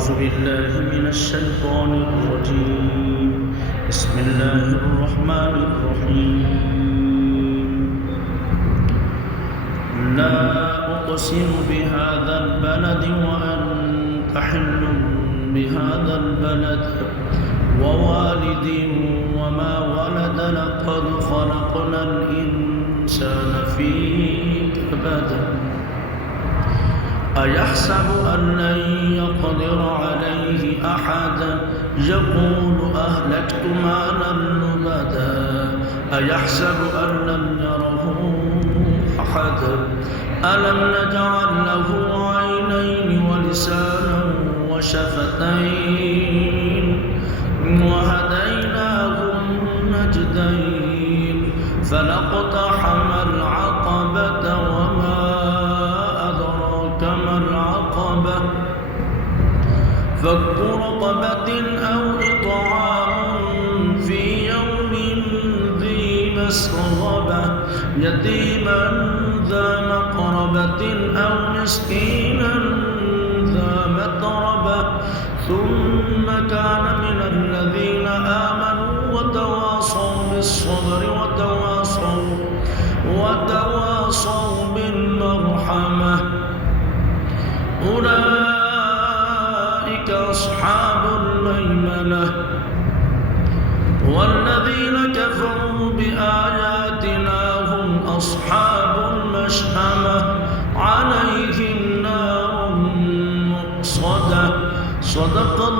أعوذ بالله من الشيطان الرجيم بسم الله الرحمن الرحيم لا أقسم بهذا البلد وأنت حل بهذا البلد ووالد وما ولد لقد خلقنا الإنسان في كبد أيحسب أن لن يقدر عليه أحد يقول أهلكت مالا لبدا أيحسب أن لم يره أحد ألم نجعل له عينين ولسانا وشفتين وهديناه النجدين فلاقتحم العقبة وما أدراك ما العقبة فك رقبة أو إطعام في يوم ذي مسغبة يتيما ذا مقربة أو مسكينا ذا متربة ثم كان من الذين آمنوا وتواصوا بالصبر وتواصوا بالمرحمة أولئك أصحاب الميمنة والذين كفروا بآياتنا هم أصحاب المشأمة عليهم نار مؤصدة صدق الله